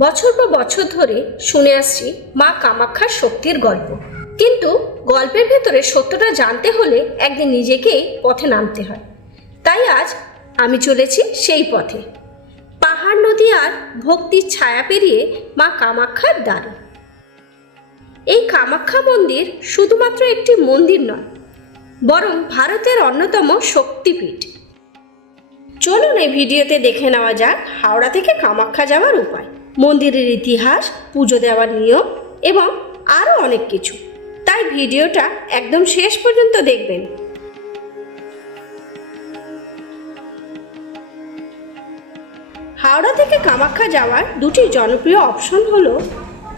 বছর পর বছর ধরে শুনে আসছি মা কামাক্ষার শক্তির গল্প। কিন্তু গল্পের ভেতরে সত্যটা জানতে হলে একদিন নিজেকেই পথে নামতে হয়। তাই আজ আমি চলেছি সেই পথে। পাহাড়, নদী আর ভক্তির ছায়া পেরিয়ে মা কামাক্ষার দ্বারে। এই কামাক্ষা মন্দির শুধুমাত্র একটি মন্দির নয়, বরং ভারতের অন্যতম শক্তিপীঠ। চলুন এই ভিডিওতে দেখে নেওয়া যাক হাওড়া থেকে কামাখ্যা যাওয়ার উপায়। মন্দিরের ইতিহাস, পুজো দেওয়ার নিয়ম এবং আরও অনেক কিছু। তাই ভিডিওটা একদম শেষ পর্যন্ত দেখবেন। হাওড়া থেকে কামাখ্যা যাওয়ার দুটি জনপ্রিয় অপশন হলো,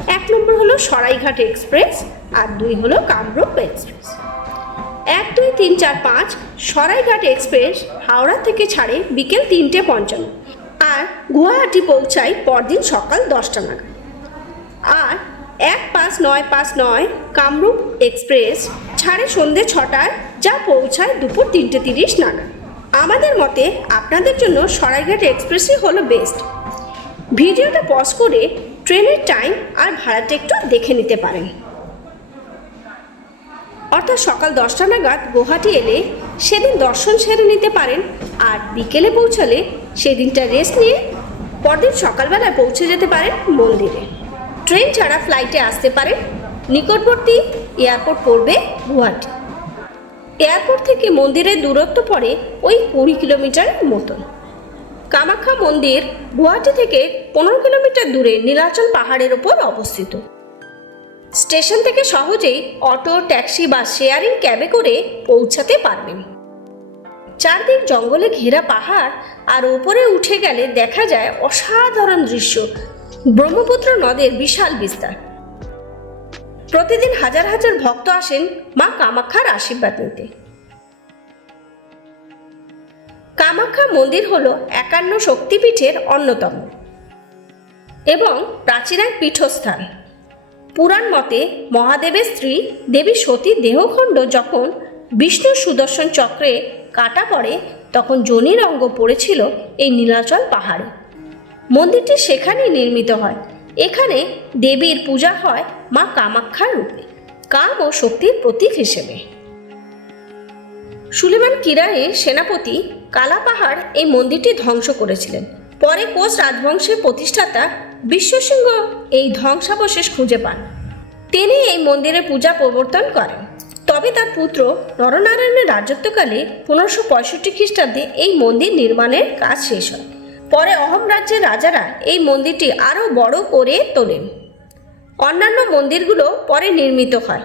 এক নম্বর হলো সরাইঘাট এক্সপ্রেস আর দুই হলো কামরূপ এক্সপ্রেস। এক, দুই, তিন, চার, পাঁচ সরাইঘাট এক্সপ্রেস হাওড়া থেকে ছাড়ে বিকেল তিনটে পঞ্চান্ন। গুয়াহাটি পৌঁছায় পরদিন সকাল দশটা নাগাদ। আর এক পাঁচ নয় পাঁচ নয় কামরূপ এক্সপ্রেস ছাড়ে সন্ধে ছটায় যা পৌঁছায় দুপুর তিনটে তিরিশ নাগাদ। আমাদের মতে আপনাদের জন্য সরাইঘাট এক্সপ্রেসই হলো বেস্ট। ভিডিওটা পজ করে ট্রেনের টাইম আর ভাড়াটা একটু দেখে নিতে পারেন। অর্থাৎ সকাল দশটা নাগাদ গুয়াহাটি এলে সেদিন দর্শন সেরে নিতে পারেন আর বিকেলে পৌঁছালে সেদিনটা রেস্ট নিয়ে পরদিন সকালবেলায় পৌঁছে যেতে পারেন মন্দিরে। ট্রেন ছাড়া ফ্লাইটে আসতে পারেন। নিকটবর্তী এয়ারপোর্ট পড়বে গুয়াহাটি। এয়ারপোর্ট থেকে মন্দিরের দূরত্ব পড়ে ওই কুড়ি কিলোমিটারের মতন। কামাখ্যা মন্দির গুয়াহাটি থেকে পনেরো কিলোমিটার দূরে নীলাচল পাহাড়ের ওপর অবস্থিত। স্টেশন থেকে সহজেই অটো, ট্যাক্সি বা শেয়ারিং ক্যাবে করে পৌঁছাতে পারবেন। চারদিক জঙ্গলে ঘেরা পাহাড় আর উপরে উঠে গেলে দেখা যায় অসাধারণ দৃশ্য। ব্রহ্মপুত্র নদের বিশাল বিস্তার। প্রতিদিন হাজার হাজার ভক্ত আসেন মা কামাখ্যার আশীর্বাদ নিতে। কামাখ্যা মন্দির হল একান্ন শক্তিপীঠের অন্যতম এবং প্রাচীন এক পীঠস্থান। পুরাণ মতে মহাদেবের স্ত্রী দেবী সতীর দেহখণ্ড যখন বিষ্ণু সুদর্শন চক্রে কাটা পড়ে, তখন জনির অঙ্গ পড়েছিল এই নীলাচল পাহাড়ে। মন্দিরটি সেখানেই নির্মিত হয়। এখানে দেবীর পূজা হয় মা কামাক্ষার রূপে, কাম ও শক্তির প্রতীক হিসেবে। সুলেমান কিরায়ের সেনাপতি কালাপাহাড় এই মন্দিরটি ধ্বংস করেছিলেন। পরে কোচ রাজবংশের প্রতিষ্ঠাতা বিশ্বসিংহ এই ধ্বংসাবশেষ খুঁজে পান। তিনি এই মন্দিরে পূজা প্রবর্তন করেন। তবে তার পুত্র নরনারায়ণের রাজত্বকালে পনেরোশো পঁয়ষট্টি খ্রিস্টাব্দে এই মন্দির নির্মাণের কাজ শেষ হয়। পরে অহম রাজ্যের রাজারা এই মন্দিরটি আরও বড় করে তোলেন। অন্যান্য মন্দিরগুলো পরে নির্মিত হয়।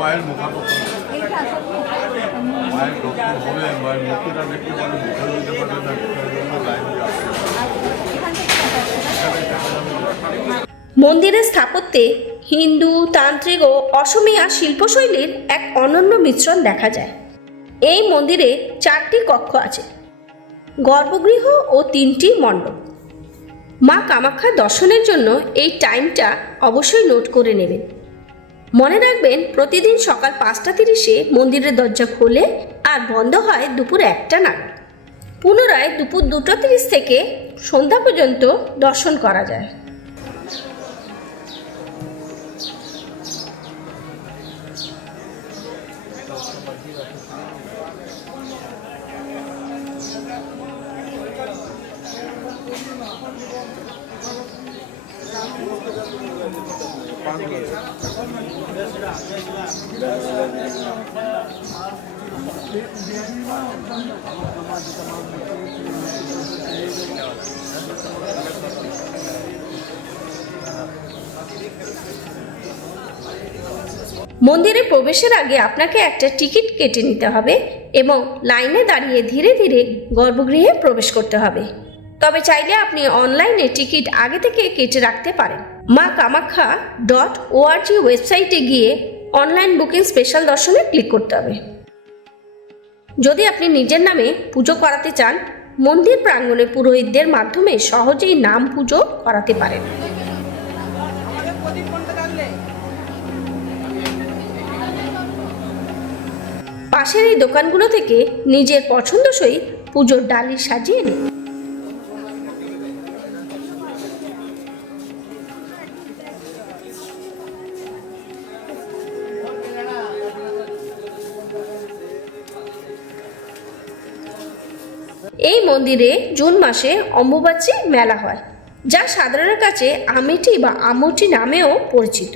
মায়ের মুক্তিটা দেখতে পারে মুখে দিতে পারে মন্দিরের স্থাপত্যে হিন্দু, তান্ত্রিক ও অসমিয়া শিল্পশৈলীর এক অনন্য মিশ্রণ দেখা যায়। এই মন্দিরে চারটি কক্ষ আছে, গর্ভগৃহ ও তিনটি মণ্ডপ। মা কামাখ্যা দর্শনের জন্য এই টাইমটা অবশ্যই নোট করে নেবেন। মনে রাখবেন, প্রতিদিন সকাল পাঁচটা তিরিশে মন্দিরের দরজা খোলে আর বন্ধ হয় দুপুর একটা নাগাদ। পুনরায় দুপুর দুটো তিরিশ থেকে সন্ধ্যা পর্যন্ত দর্শন করা যায়। মন্দিরে প্রবেশের আগে আপনাকে একটা টিকিট কেটে নিতে হবে এবং লাইনে দাঁড়িয়ে ধীরে ধীরে গর্ভগৃহে প্রবেশ করতে হবে। তবে চাইলে আপনি অনলাইনে টিকিট আগে থেকে কেটে রাখতে পারেন। মা কামাখ্যা ডট ওআরজি ওয়েবসাইটে গিয়ে অনলাইন বুকিং স্পেশাল দর্শনে ক্লিক করতে হবে। যদি আপনি নিজের নামে পুজো করাতে চান, মন্দির প্রাঙ্গণে পুরোহিতদের মাধ্যমে সহজেই নাম পুজো করাতে পারেন। পাশের এই দোকানগুলো থেকে নিজের পছন্দসই পুজোর ডালি সাজিয়ে নিন। এই মন্দিরে জুন মাসে অম্বুবাচী মেলা হয় যা সাধারণের কাছে আমিটি বা আমটি নামেও পরিচিত।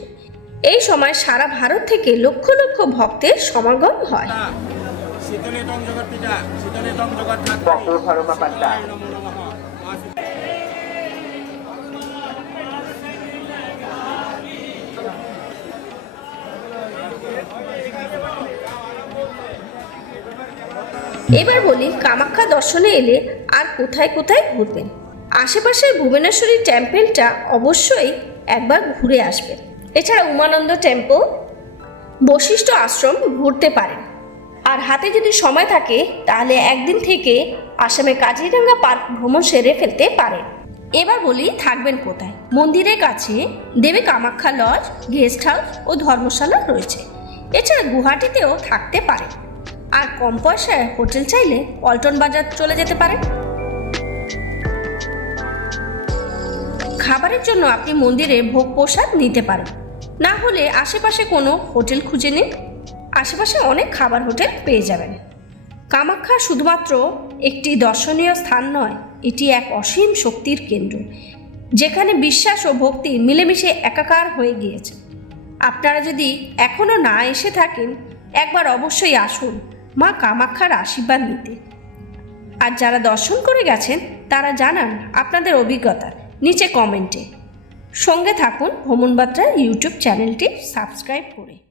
এই সময় সারা ভারত থেকে লক্ষ লক্ষ ভক্তের সমাগম হয়। শীতলে এবার বলি, কামাখ্যা দর্শনে এলে আর কোথায় কোথায় ঘুরবেন? আশেপাশের ভুবনেশ্বরী টেম্পেলটা অবশ্যই একবার ঘুরে আসবেন। এছাড়া উমানন্দ টেম্পল, বশিষ্ঠ আশ্রম ঘুরতে পারেন। আর হাতে যদি সময় থাকে, তাহলে একদিন থেকে আসামে কাজিরাঙ্গা পার্ক ভ্রমণ সেরে ফেলতে পারেন। এবার বলি, থাকবেন কোথায়? মন্দিরের কাছে Devi Kamakhya lodge, guest house ও ধর্মশালা রয়েছে। এছাড়া গুয়াহাটিতেও থাকতে পারেন। আর কম পয়সায় হোটেল চাইলে পল্টন বাজার চলে যেতে পারেন খাবারের জন্য আপনি মন্দিরে ভোগ প্রসাদ নিতে পারেন। না হলে আশেপাশে কোনো হোটেল খুঁজে নিন। আশেপাশে অনেক খাবার হোটেল পেয়ে যাবেন। কামাখ্যা শুধুমাত্র একটি দর্শনীয় স্থান নয়, এটি এক অসীম শক্তির কেন্দ্র, যেখানে বিশ্বাস ও ভক্তি মিলেমিশে একাকার হয়ে গিয়েছে। আপনারা যদি এখনও না এসে থাকেন, একবার অবশ্যই আসুন। মা কামাক্ষার আশীর্বাদ নিতে। আর যারা দর্শন করে গেছেন, তারা জানান আপনাদের অভিজ্ঞতা নিচে কমেন্টে। সঙ্গে থাকুন ভ্রমণবার্তা ইউটিউব চ্যানেলটি সাবস্ক্রাইব করে।